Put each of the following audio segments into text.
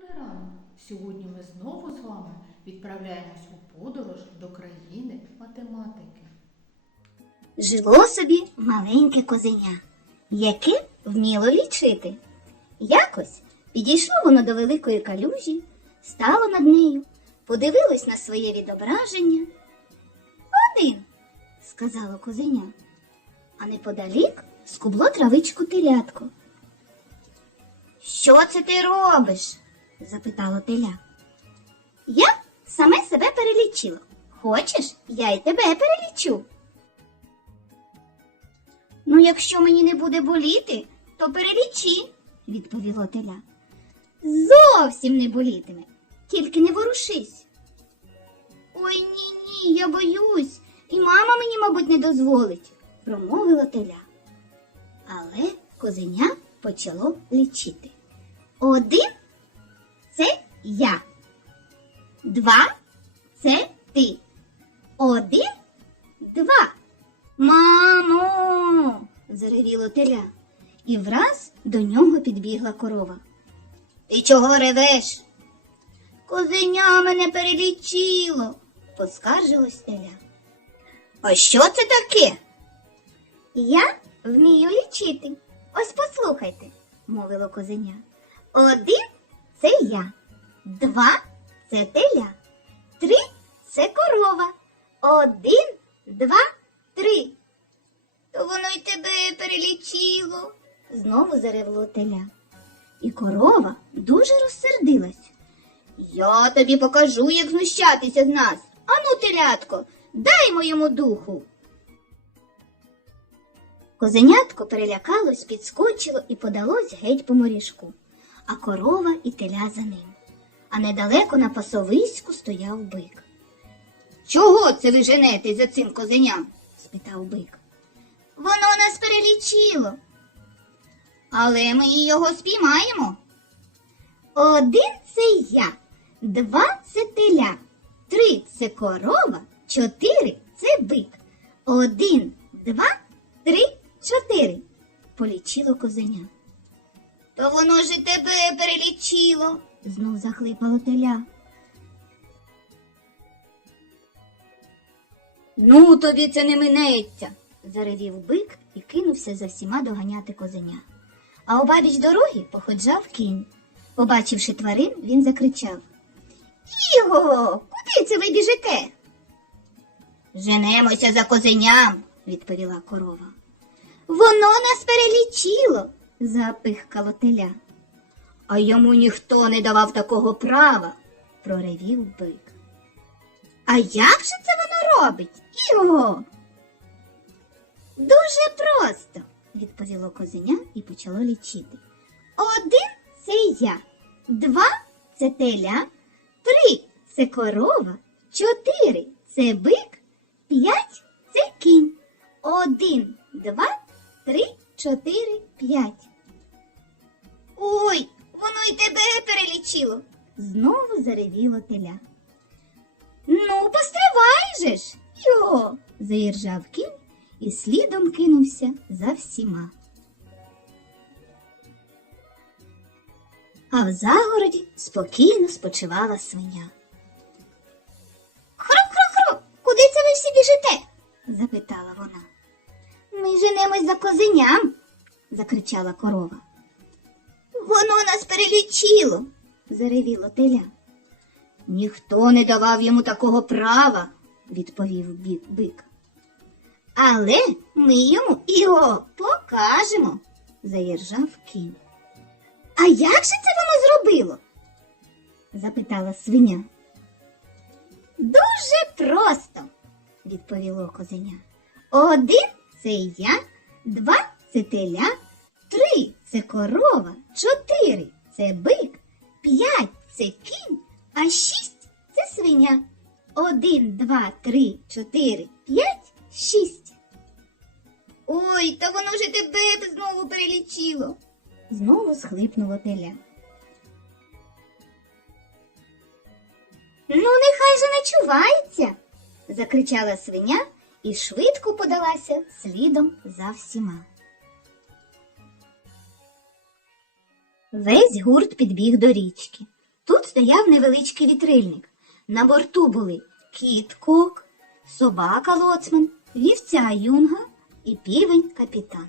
Добрий ранок! Сьогодні ми знову з вами відправляємось у подорож до країни математики. Жило собі маленьке козеня, яке вміло лічити. Якось підійшло воно до великої калюжі, стало над нею, подивилось на своє відображення. Один, сказало козеня, а неподалік скубло травичку телятко. Що це ти робиш? Запитало теля. Я саме себе перелічила. Хочеш, я й тебе перелічу. Ну, якщо мені не буде боліти, то перелічи, відповіло теля. Зовсім не болітиме, тільки не ворушись. Ой ні, ні, я боюсь, і мама мені, мабуть, не дозволить, промовило теля. Але козеня почало лічити. Один Два це ти. Один, два. Мамо. заревіло теля, і враз до нього підбігла корова. Ти чого ревеш? Козеня мене перелічило, поскаржилось теля. А що це таке? Я вмію лічити. Ось послухайте, мовило козеня. Один це я, два це теля, три це корова. Один, два, три. То воно й тебе перелічило, знову заревло теля. І корова дуже розсердилась. Я тобі покажу, як знущатися з нас. Ану, телятко, дай моєму духу. Козенятко перелякалось, підскочило і подалось геть по моріжку, а корова і теля за ним. А недалеко на пасовиську стояв бик. Чого це ви женетесь за цим козеням? спитав бик. Воно нас перелічило. Але ми його спіймаємо. Один це я, два це теля, три це корова, чотири це бик. Один, два, три, чотири. Полічило козеня. То воно ж і тебе перелічило, знов захлипало теля. Ну, тобі це не минеться, заревів бик і кинувся за всіма доганяти козеня. А обабіч дороги походжав кінь. Побачивши тварин, він закричав Іго, куди це ви біжите? Женемося за козеням, відповіла корова. Воно нас перелічило, запихкало теля. А йому ніхто не давав такого права, проревів бик. А як же це воно робить? Іго? Дуже просто, відповіло козеня і почало лічити. Один це я, два це теля, три це корова, чотири це бик, п'ять це кінь. Один, два, три, чотири, п'ять. Ой, воно й тебе перелічило. Знову заревіло теля. Ну, постривай же ж. Йо. заіржав кінь і слідом кинувся за всіма. А в загороді спокійно спочивала свиня. Хру-хру-хру, куди це ви всі біжите? запитала вона. Ми женемось за козеням, закричала корова. Воно нас перелічило, заревіло теля. Ніхто не давав йому такого права, відповів бик. Але ми йому його покажемо, заіржав кінь. А як же це воно зробило? запитала свиня. Дуже просто, відповіло козеня. Один це я, два це теля, три це корова, чотири це бик, п'ять це кінь, а шість це свиня. Один, два, три, чотири, п'ять, шість. Ой, та воно і тебе знову перелічило. Знову схлипнуло теля. Ну, нехай же начувається, закричала свиня і швидко подалася слідом за всіма. Весь гурт підбіг до річки, Тут стояв невеличкий вітрильник. На борту були кіт кок, собака лоцман, вівця юнга і півень капітан.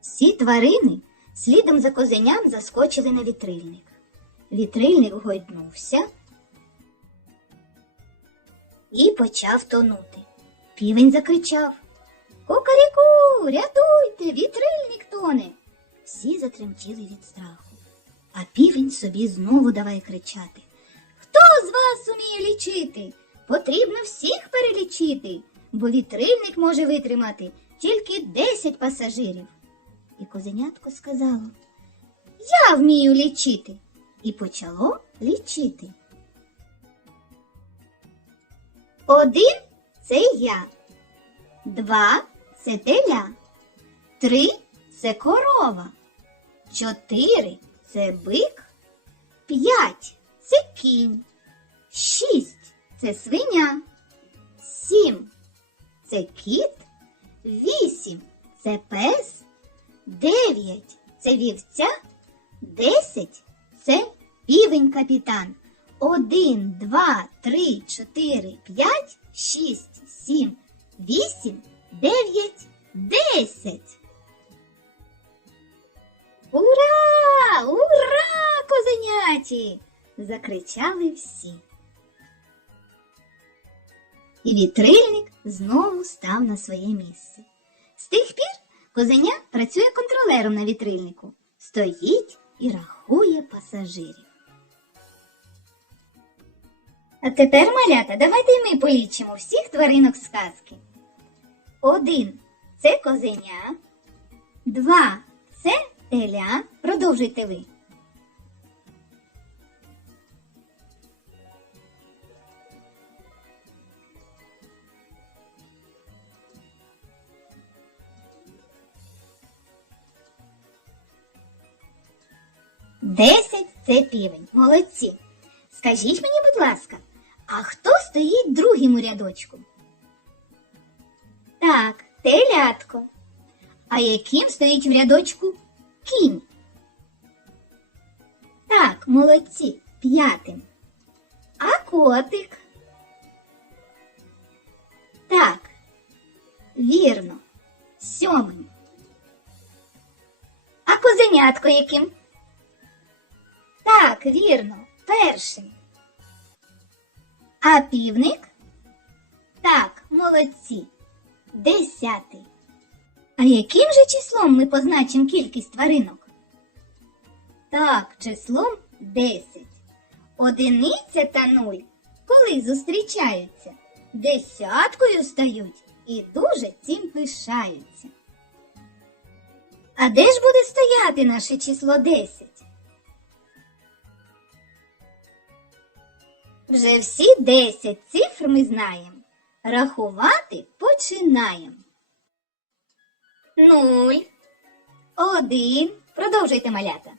Всі тварини слідом за козеням заскочили на вітрильник. Вітрильник гойднувся і почав тонути. Півень закричав Кукаріку, рятуйте, вітрильник тоне. Всі затремтіли від страху. А півень собі знову давай кричати. Хто з вас уміє лічити? Потрібно всіх перелічити, бо вітрильник може витримати тільки 10 пасажирів. І козенятко сказало Я вмію лічити. І почало лічити. Один це я, два це теля, три це корова, чотири це бик, п'ять це кінь, шість це свиня, сім це кіт, вісім це пес, дев'ять це вівця, десять це півень капітан. Один, два, три, чотири, п'ять, шість, сім, вісім, дев'ять, десять. Ура! Ура, козеняті! закричали всі. І вітрильник знову став на своє місце. З тих пір козеня працює контролером на вітрильнику, стоїть і рахує пасажирів. А тепер, малята, давайте й ми полічимо всіх тваринок сказки. Один це козеня, два це теля. Продовжуйте ви. Десять це півень. Молодці. Скажіть мені, будь ласка, а хто стоїть другим у рядочку? Так, телятко. А яким стоїть в рядочку кінь? Так, молодці, п'ятим. А котик? Так, вірно, сьомим. А козенятко яким? Так, вірно, першим. А півник? Так, молодці. Десятий. А яким же числом ми позначимо кількість тваринок? Так, числом десять. Одиниця та нуль, коли зустрічаються, десяткою стають і дуже цим пишаються. А де ж буде стояти наше число десять? Вже всі десять цифр ми знаємо. Рахувати починаємо. Нуль. Один. Продовжуйте малята.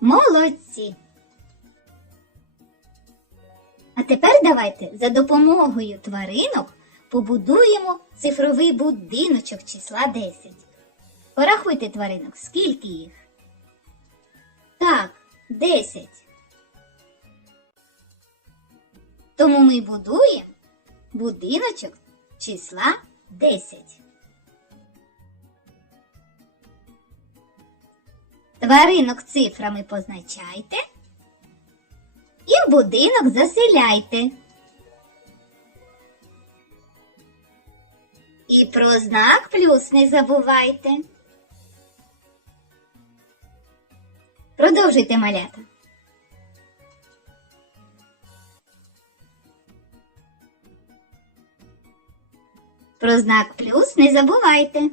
Молодці. А тепер давайте за допомогою тваринок побудуємо цифровий будиночок числа 10. Порахуйте тваринок, скільки їх? Так, 10. Тому ми будуємо будиночок числа 10. Тваринок цифрами позначайте і в будинок заселяйте. І про знак плюс не забувайте. Продовжуйте малята. Про знак плюс не забувайте.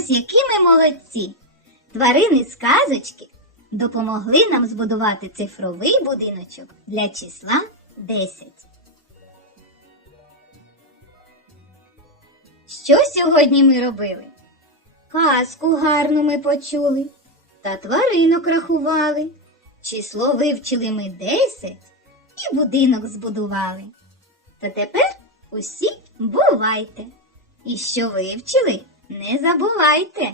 Ось які ми молодці. Тварини з казочки допомогли нам збудувати цифровий будиночок для числа 10. Що сьогодні ми робили? Казку гарну ми почули, та тваринок рахували. Число вивчили ми 10 і будинок збудували. Та тепер усі бувайте. І що вивчили, не забувайте.